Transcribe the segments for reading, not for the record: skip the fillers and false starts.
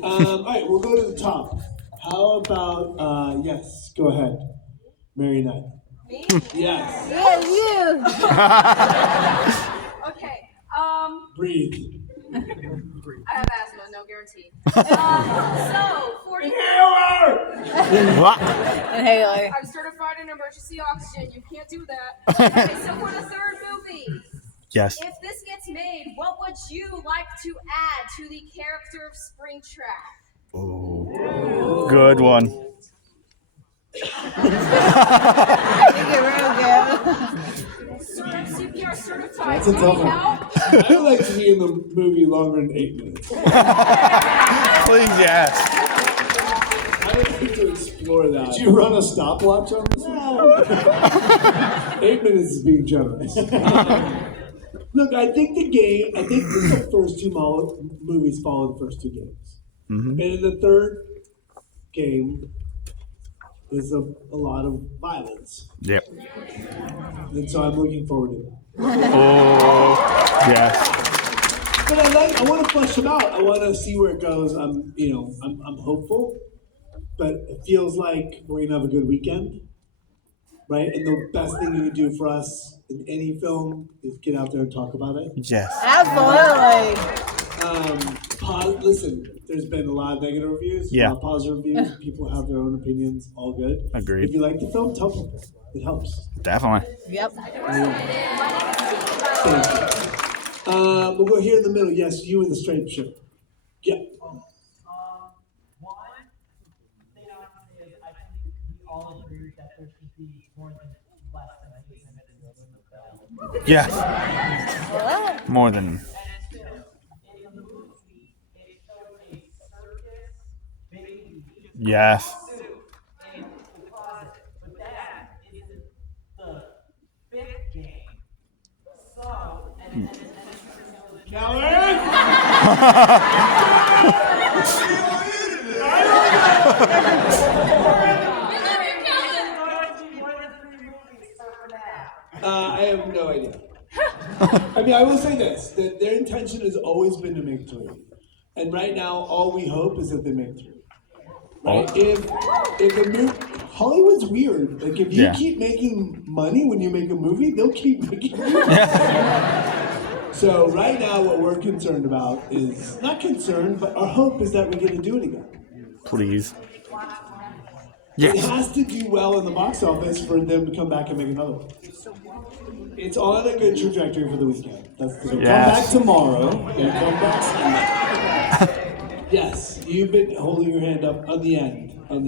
All right, we'll go to the top. How about, yes, go ahead. Mary Knight. Me? Yes. Yeah, you. Okay. Breathe. I have asthma, no guarantee. So, 40. What? Inhaler. I'm certified in emergency oxygen. You can't do that. Okay, so for the third movie, Yes. if this gets made, what would you like to add to the character of Springtrap? Ooh. Good one. CPR certified. That's a tough one. Help? I would like to be in the movie longer than 8 minutes. Please, yes. I would like to explore that. Did you run a stopwatch on this one? 8 minutes is being generous. Look, I think the first two movies follow the first two games. Mm-hmm. And in the third game, there's a lot of violence. Yep. And so I'm looking forward to that. Oh, yes. But I want to flesh it out. I want to see where it goes. I'm hopeful, but it feels like we're gonna have a good weekend, right? And the best thing you can do for us in any film is get out there and talk about it. Yes. Absolutely. Listen, there's been a lot of negative reviews, a lot of positive reviews. People have their own opinions, all good. Agreed. If you like the film, tell people. It helps. Definitely. Yep. Thank you. We'll go here in the middle. Yes, you in the straight shirt. Yeah. One thing I want to say is I think we all agree that there should be more than less than 8 minutes in the film. Yes. More than. In the movie, it showed a circus baby Yes. in the closet, but that isn't the big game. So, and I have no idea. I mean, I will say this, that their intention has always been to make 3. And right now, all we hope is that they make 3. Right? If a movie, Hollywood's weird. Like, if you keep making money when you make a movie, they'll keep making movies. So right now, what we're concerned about is, not concerned, but our hope is that we get to do it again. Please. It Yes. has to do well in the box office for them to come back and make another one. It's on a good trajectory for the weekend. That's the Come back tomorrow and come back Sunday. Yes, you've been holding your hand up on the end. First,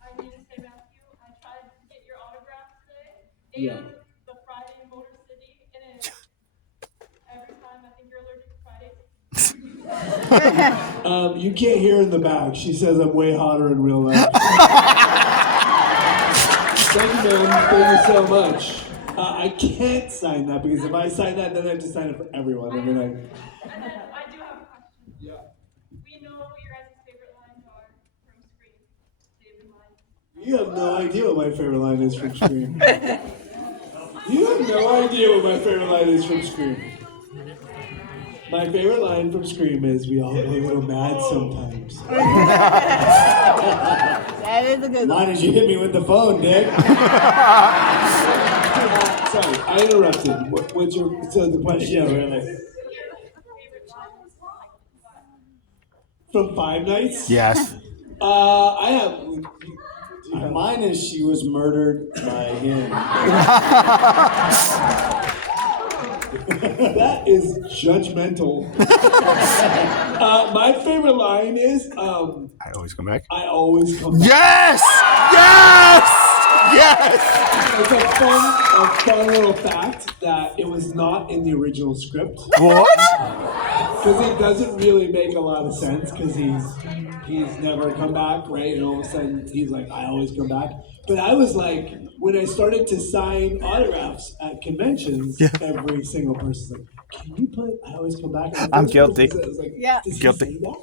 I need to say, Matthew, I tried to get your autograph today, and the Friday in Motor City, and every time I think you're allergic to Fridays. You can't hear in the back. She says I'm way hotter in real life. Thank you, man. Thank you so much. I can't sign that because if I sign that, then I have to sign it for everyone. And then I do have a question. Yeah. We know what your guys' favorite lines are from Scream. Favorite lines. You have no idea what my favorite line is from Scream. You have no idea what my favorite line is from Scream. My favorite line from Scream is, "We all go a little mad sometimes." That is a good Why one. did you hit me with the phone, Dick? Sorry, I interrupted. What's your, so the question? Yeah, really. From Five Nights? Yes. I have. Mine is she was murdered by him. That is judgmental. My favorite line is, I always come back. I always come back. Yes! Yes! Yes! It's a fun little fact that it was not in the original script. What? Because it doesn't really make a lot of sense because he's never come back, right? And all of a sudden he's like, I always come back. But I was like, when I started to sign autographs at conventions, every single person's like, can you put I always come back? And the I'm first guilty. person said, like, Yeah. Does Guilty. he say that?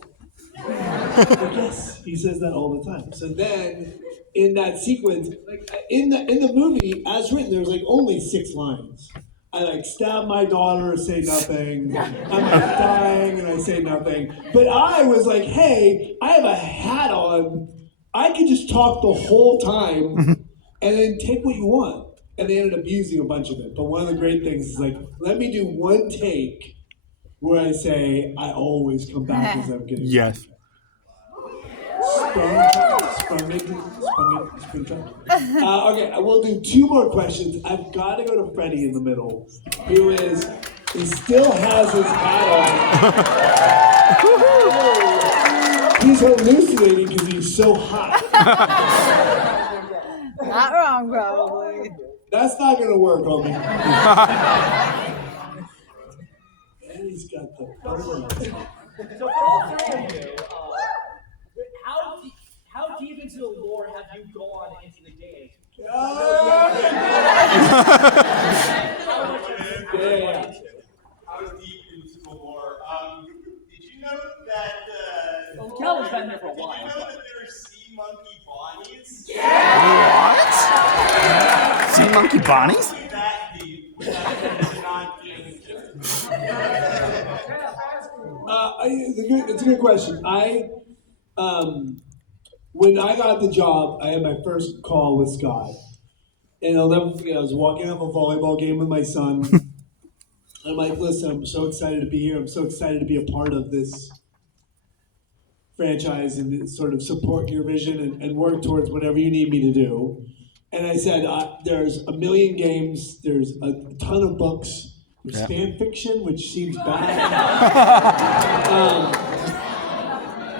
Like, yes, he says that all the time. So then in that sequence, like in the movie, as written, there's like only 6 lines. I like stab my daughter, say nothing. I'm like dying and I say nothing. But I was like, hey, I have a hat on. I could just talk the whole time and then take what you want. And they ended up using a bunch of it. But one of the great things is like, let me do one take where I say, I always come back as I'm getting Yes. Okay, we'll do 2 more questions. I've got to go to Freddie in the middle, he still has his hat on. He's hallucinating because he's so hot. Not wrong, probably. That's not going to work, homie. And he's got the burn. So for all three of you, how deep into the lore have you gone into the game? How deep into the lore? Did you know that? Kelvin's been there for a Did while. you know that there are sea monkey bonnies? What? Sea monkey bonnies? That deep without not being It's a good question. When I got the job, I had my first call with Scott. And I'll never forget, I was walking up a volleyball game with my son. I'm like, listen, I'm so excited to be here. I'm so excited to be a part of this franchise and sort of support your vision and work towards whatever you need me to do. And I said, there's a million games, there's a ton of books, there's fan fiction, which seems bad.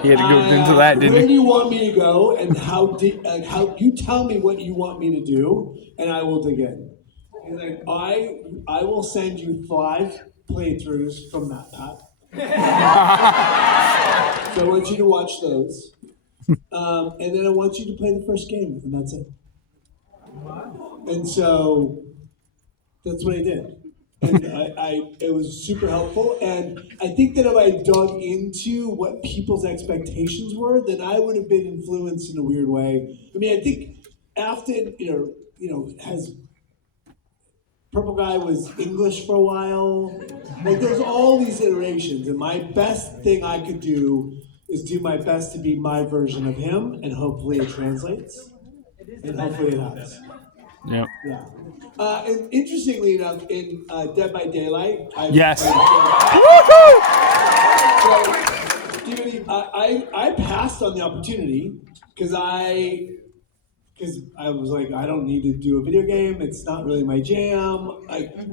He had to go into that, didn't Where he? do you want me to go, and how you tell me what you want me to do, and I will dig in. He's like, I will send you 5 playthroughs from that pack. So I want you to watch those, and then I want you to play the first game, and that's it. And so that's what I did. And it was super helpful. And I think that if I dug into what people's expectations were, then I would have been influenced in a weird way. I mean, I think Afton, has Purple Guy was English for a while. Like there's all these iterations, and my best thing I could do is do my best to be my version of him, and hopefully it translates, and hopefully it has. Yep. Yeah. And interestingly enough, in Dead by Daylight, Yes. I passed on the opportunity because I was like, I don't need to do a video game. It's not really my jam.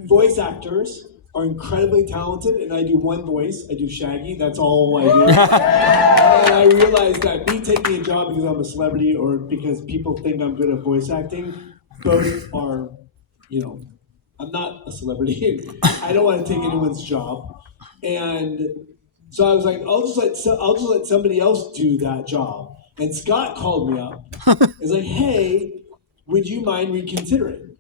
Voice actors are incredibly talented, and I do one voice. I do Shaggy. That's all I do. And I realized that me taking a job because I'm a celebrity or because people think I'm good at voice acting, both are, I'm not a celebrity. I don't want to take anyone's job, and so I was like, I'll just let somebody else do that job. And Scott called me up. He's like, hey, would you mind reconsidering?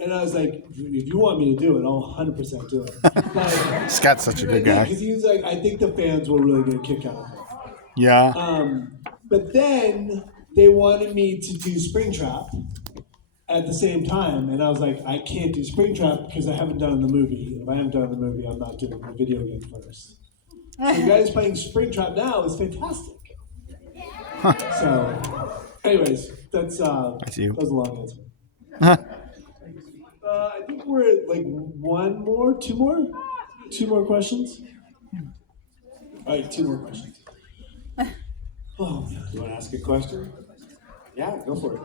And I was like, if you want me to do it, I'll 100% do it. Scott's such a good guy. Because he was like, I think the fans will really get a kick out of it. Yeah. But then they wanted me to do Springtrap at the same time, and I was like, I can't do Springtrap because I haven't done the movie. If I haven't done the movie, I'm not doing the video game first. So you guys playing Springtrap now is fantastic. So, anyways, that was a long answer. I think we're at like 2 more questions. All right, 2 more questions. Oh, man. You want to ask a question? Yeah, go for it.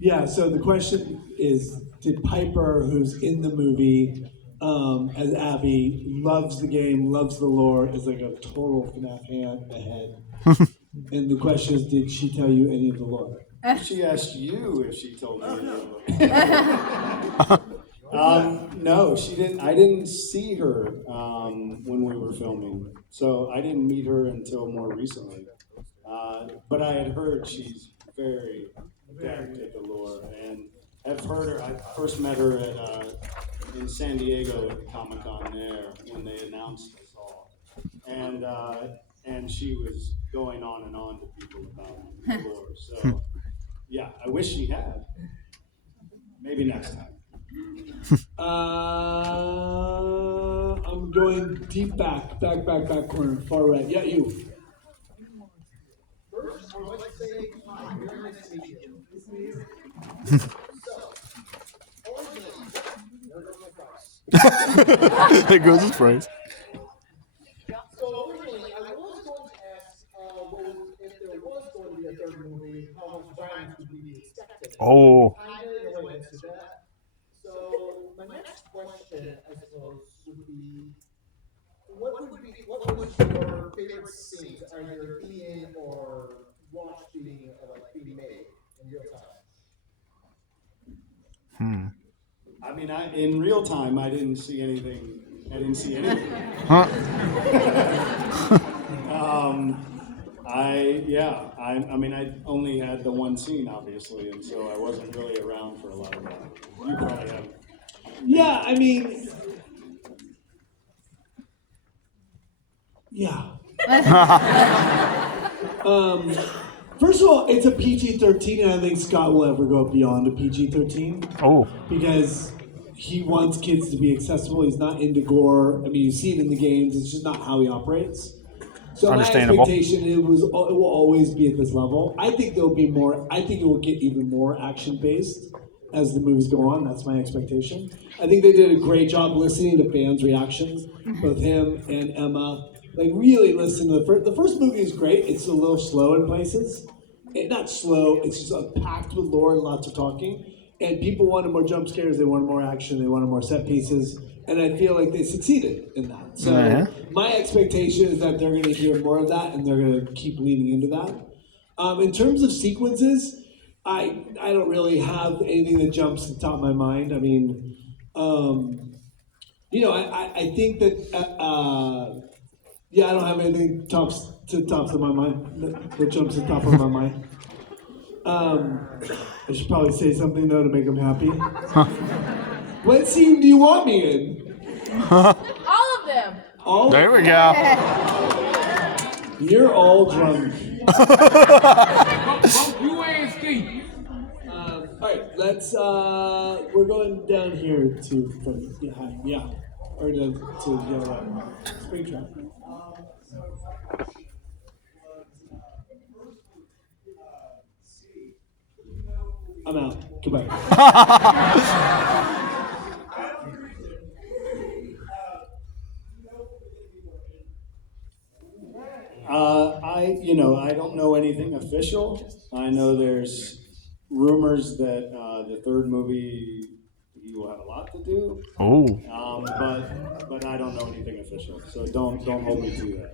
Yeah, so the question is, did Piper, who's in the movie as Abby, loves the game, loves the lore, is like a total FNAF head. And the question is, did she tell you any of the lore? She asked you if she told me. No, she didn't. I didn't see her when we were filming, so I didn't meet her until more recently. But I had heard she's very adept at the lore, and I've heard her. I first met her in San Diego at the Comic-Con there when they announced us all, and and she was going on and on to people about the lore. So, yeah, I wish she had. Maybe next time. I'm going deep back corner, far right. Yeah, you. First, I would like to say hi. Very nice to meet you. Nice to meet you. So, originally, there goes my price. There goes his price. So originally, I was going to ask, if there was going to be a third movie, how much violence would be expected? Oh. I know you already answered that. So my next question, I suppose, would be, what was your favorite scenes, either being or watch being made in real time? I mean, in real time, I didn't see anything. I Huh? I mean, I only had the one scene, obviously, and so I wasn't really around for a lot of that. You probably have. Yeah, I mean, yeah. First of all, it's a PG-13, and I think Scott will ever go beyond a PG-13. Oh. Because he wants kids to be accessible. He's not into gore. I mean, you see it in the games. It's just not how he operates. So my Understandable. expectation it will always be at this level. I think there'll be more. I think it will get even more action-based as the movies go on. That's my expectation. I think they did a great job listening to fans' reactions, both him and Emma. Like really listen to the first movie is great. It's a little slow in places. Not slow. It's just packed with lore and lots of talking. And people wanted more jump scares. They wanted more action. They wanted more set pieces. And I feel like they succeeded in that. So my expectation is that they're going to hear more of that, and they're going to keep leaning into that. In terms of sequences, I don't really have anything that jumps to the top of my mind. I mean, I think that I don't have anything tops of my mind that jumps to the top of my mind. I should probably say something though to make them happy. What scene do you want me in? All of them. All? There we go. You're all drunk. All right, let's. We're going down here to or to Spring Trap. I'm out. Goodbye. I don't know anything official. I know there's rumors that the third movie he will have a lot to do. Oh. But I don't know anything official, so don't hold me to that.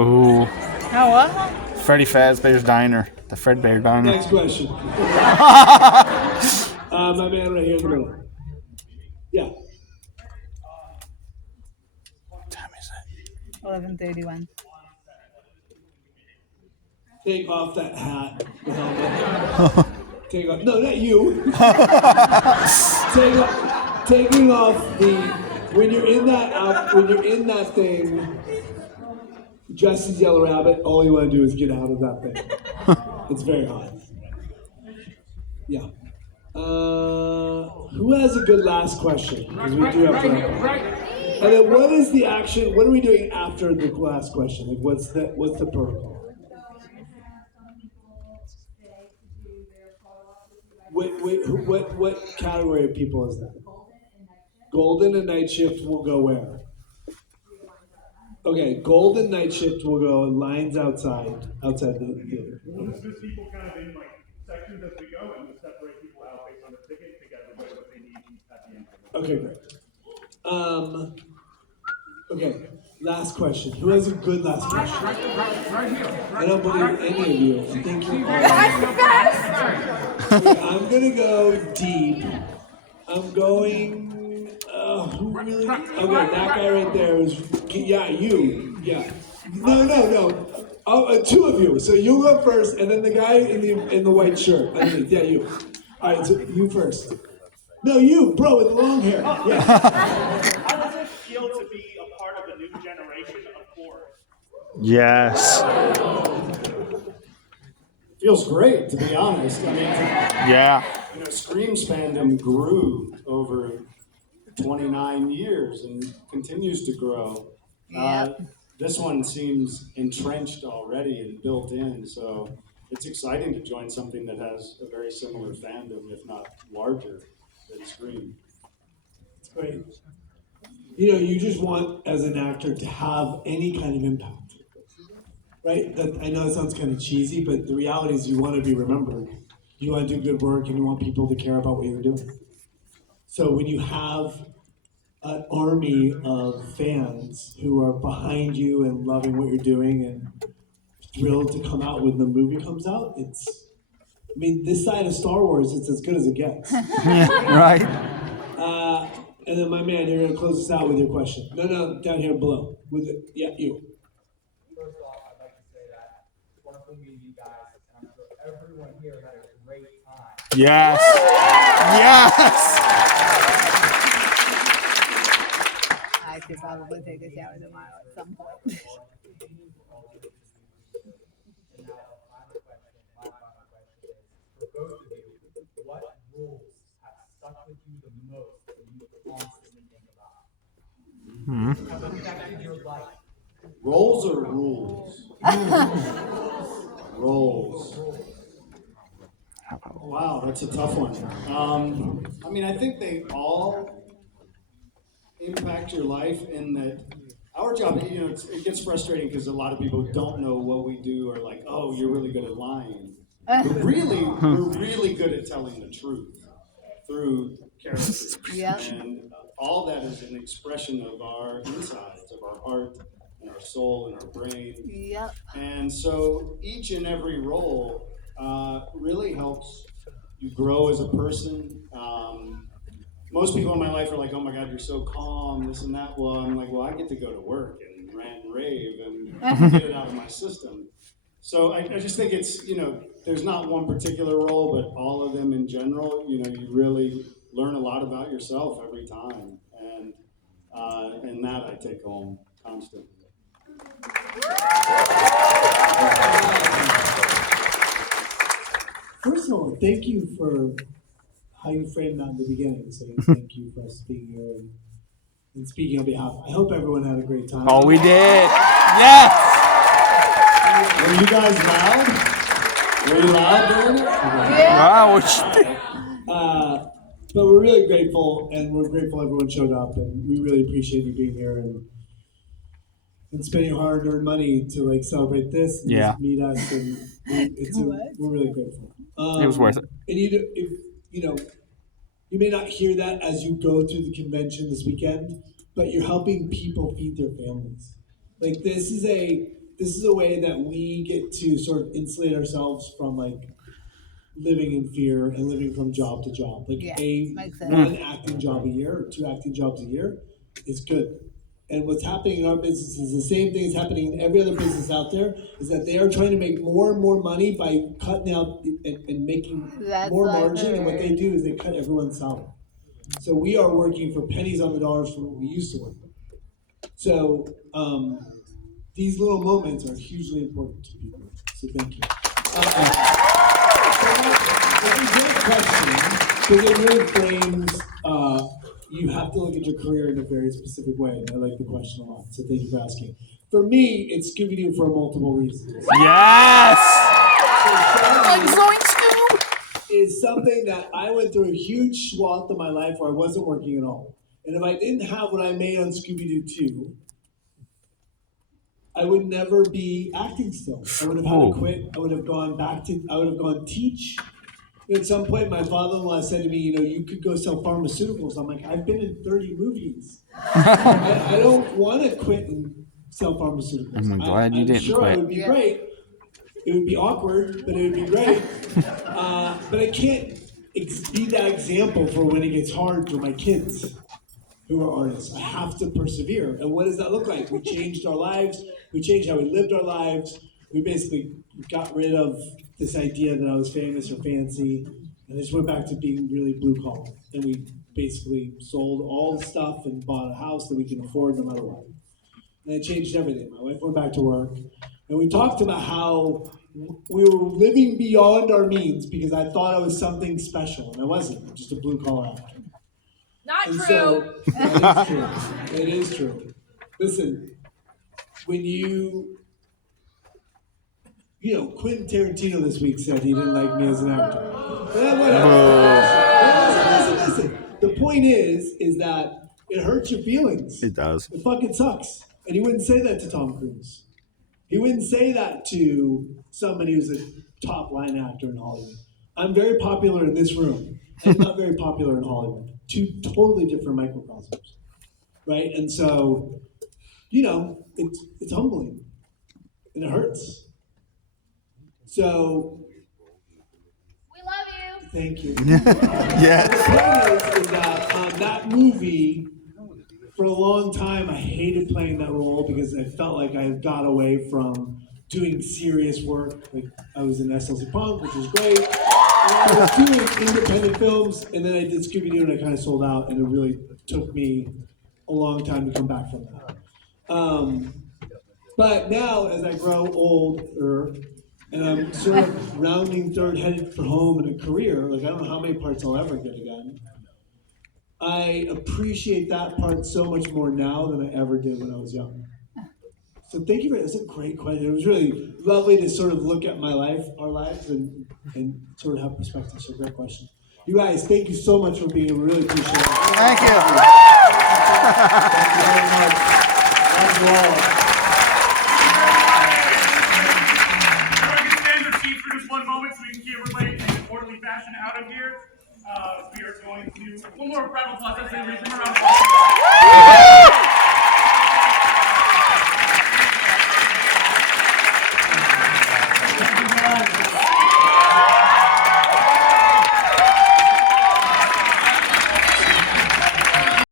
Ooh. Now what? Freddy Fazbear's Diner. The Fredbear Diner. Next question. My man right here in the middle. Yeah. What time is it? 11:31. Take off that hat. The helmet. Take off. No, not you. Taking off the. When you're in that thing, dressed as Yellow Rabbit, all you want to do is get out of that thing. It's very hot. Yeah. Who has a good last question? Because we do have to. And then what is the action? What are we doing after the last question? Like, what's the protocol? What category of people is that? Golden and Night Shift will go where? Okay, Golden Night Shift will go lines outside the theater. We'll just put people kind of in sections as we go, and we'll separate people out based on the ticket to get everybody what they need at the end. Okay, great. Okay, last question. Who has a good last question? Right here. I don't believe any of you. I think you're all. That's the best. I'm gonna go deep. I'm going. Who really? Okay, that guy right there is. Yeah, you. Yeah. No. Oh, two of you. So you go first, and then the guy in the white shirt underneath. Yeah, you. All right, so you first. No, you, bro, with the long hair. Yeah. How does it feel to be a part of a new generation of horror? Yes. Feels great, to be honest. I mean, Yeah. Scream's fandom grew over 29 years and continues to grow. This one seems entrenched already and built in, so it's exciting to join something that has a very similar fandom, if not larger, than Scream. It's great. You just want, as an actor, to have any kind of impact, right? That I know it sounds kind of cheesy, but the reality is you want to be remembered. You want to do good work, and you want people to care about what you're doing. So when you have an army of fans who are behind you and loving what you're doing and thrilled to come out when the movie comes out, this side of Star Wars, it's as good as it gets. Right. And then my man, you're gonna close us out with your question. No, down here below. Yeah, you. First off, I'd like to say that it's wonderful meeting you guys, and I'm sure everyone here had a great time. Yes. Yes. I should probably take a shower tomorrow at some point. And now, my final question is, for both of you, what rules have stuck with you the most that you constantly think about? Have affected your life? Roles or rules? Roles. Wow, that's a tough one. I think they all impact your life in that our job, it gets frustrating because a lot of people don't know what we do or like, oh, you're really good at lying. But really, we're really good at telling the truth through characters. Yep. And all that is an expression of our insides, of our heart and our soul and our brain. Yep. And so each and every role really helps you grow as a person. Most people in my life are like, oh my God, you're so calm, this and that. Well, I'm like, well, I get to go to work and rant and rave and get it out of my system. So I just think it's, there's not one particular role, but all of them in general, you really learn a lot about yourself every time. And that I take home constantly. First of all, thank you for how you framed that in the beginning, saying thank you for us being here and speaking on behalf. I hope everyone had a great time. Oh, we did. Yes. Were you guys loud? Were you loud during it? Wow. But we're really grateful, and we're grateful everyone showed up, and we really appreciate you being here and spending hard-earned money to celebrate this and just meet us, and we're really grateful. It was worth it. And you may not hear that as you go through the convention this weekend, but you're helping people feed their families. This is a way that we get to sort of insulate ourselves from living in fear and living from job to job. One acting job a year or 2 acting jobs a year is good. And what's happening in our business is the same thing that's happening in every other business out there, is that they are trying to make more and more money by cutting out and making more margin. And what they do is they cut everyone's salary. So we are working for pennies on the dollars from what we used to work with. So these little moments are hugely important to people. So thank you. It's a great question, because it really frames, you have to look at your career in a very specific way, and I like the question a lot, so thank you for asking. For me, it's Scooby-Doo for multiple reasons. Yes! Is something that I went through a huge swath of my life where I wasn't working at all. And if I didn't have what I made on Scooby-Doo 2, I would never be acting still. I would have had to quit. I would have gone teach. At some point, my father-in-law said to me, you could go sell pharmaceuticals. I'm like, I've been in 30 movies. I don't want to quit and sell pharmaceuticals. I'm glad you didn't sure quit. It would be great. It would be awkward, but it would be great. But I can't be that example for when it gets hard for my kids who are artists. I have to persevere. And what does that look like? We changed our lives. We changed how we lived our lives. We basically got rid of this idea that I was famous or fancy. And I just went back to being really blue collar. And we basically sold all the stuff and bought a house that we can afford no matter what. And it changed everything. My wife went back to work, and we talked about how we were living beyond our means because I thought I was something special, and I wasn't. I'm just a blue collar actor. Not And true. so, that is true. It is true. Listen, when Quentin Tarantino this week said he didn't like me as an actor. Whatever. Listen. The point is that it hurts your feelings. It does. It fucking sucks. And he wouldn't say that to Tom Cruise. He wouldn't say that to somebody who's a top line actor in Hollywood. I'm very popular in this room. I'm not very popular in Hollywood. Two totally different microcosms, right? And so, it's humbling and it hurts. So, We love you. thank you. Yes. The point is that that movie, for a long time, I hated playing that role because I felt like I got away from doing serious work. Like I was in SLC Punk, which was great. And I was doing independent films, and then I did Scooby-Doo, and I kind of sold out, and it really took me a long time to come back from that. But now, as I grow older, and I'm sort of rounding third, headed for home in a career, like I don't know how many parts I'll ever get again. I appreciate that part so much more now than I ever did when I was young. So thank you for that. That's a great question. It was really lovely to sort of look at my life, our lives, and sort of have perspective. So great question. You guys, thank you so much for being here. We really appreciate it. Thank you. Thank you very much. Thank you all. Everyone stand your seats for just one moment so we can keep everybody in an orderly fashion out of here. We are going to one more round of applause. Let's say, around of applause.